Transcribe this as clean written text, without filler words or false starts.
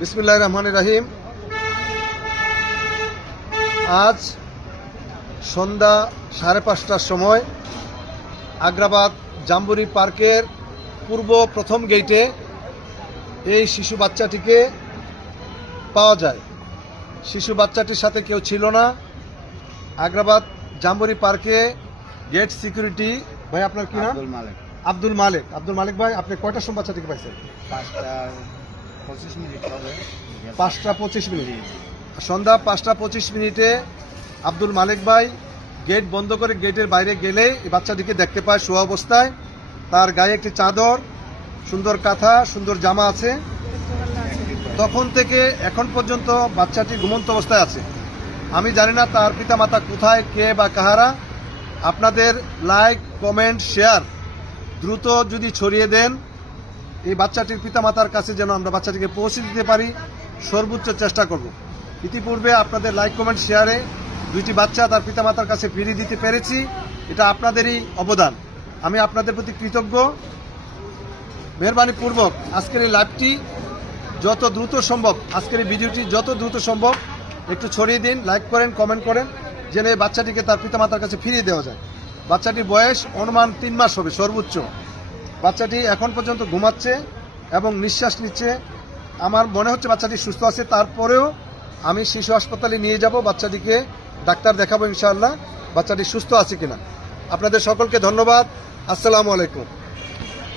বিসমিল্লাহির রহমানির রহিম। আজ সন্ধ্যা 5:30টার সময় আগ্রাবাদ জাম্বুরি পার্কের পূর্ব প্রথম গেটে এই শিশু বাচ্চাটিকে পাওয়া যায়। শিশু বাচ্চাটির সাথে কেউ ছিল না। আগ্রাবাদ জাম্বুরি পার্কে গেট সিকিউরিটি ভাই, আপনার কি নাম? আব্দুল মালিক। আব্দুল মালিক ভাই, আপনি কয়টার সময় বাচ্চাটিকে পাইছেন? 5:25 সন্ধ্যা 5:25 আব্দুল মালিক ভাই গেট বন্ধ করে গেটের বাইরে গেলে এই বাচ্চাটিকে দেখতে পায় শোয়া অবস্থায়। তার গায়ে একটি চাদর, সুন্দর কাঁথা, সুন্দর জামা আছে। তখন থেকে এখন পর্যন্ত বাচ্চাটি ঘুমন্ত অবস্থায় আছে। আমি জানি না তার পিতামাতা কোথায়, কে বা কাহারা। আপনাদের লাইক, কমেন্ট, শেয়ার দ্রুত যদি ছড়িয়ে দেন, এই বাচ্চাটির পিতামাতার কাছে যেন আমরা বাচ্চাটিকে পৌঁছে দিতে পারি, সর্বোচ্চ চেষ্টা করব। ইতিপূর্বে আপনাদের লাইক, কমেন্ট, শেয়ারে 2টি বাচ্চা তার পিতামাতার কাছে ফিরিয়ে দিতে পেরেছি। এটা আপনাদেরই অবদান। আমি আপনাদের প্রতি কৃতজ্ঞ। মেহরবানিপূর্বক আজকের এই লাইভটি যত দ্রুত সম্ভব, আজকের এই ভিডিওটি যত দ্রুত সম্ভব একটু ছড়িয়ে দিন, লাইক করেন, কমেন্ট করেন, যেন এই বাচ্চাটিকে তার পিতামাতার কাছে ফিরিয়ে দেওয়া যায়। বাচ্চাটির বয়স অনুমান 3 মাস হবে সর্বোচ্চ। বাচ্চাটি এখন পর্যন্ত ঘুমাচ্ছে এবং নিঃশ্বাস নিচ্ছে। আমার মনে হচ্ছে বাচ্চাটি সুস্থ আছে। তারপরেও আমি শিশু হাসপাতালে নিয়ে যাব, বাচ্চাটিকে ডাক্তার দেখাবো ইনশাআল্লাহ বাচ্চাটি সুস্থ আছে কিনা। আপনাদের সকলকে ধন্যবাদ। আসসালামু আলাইকুম।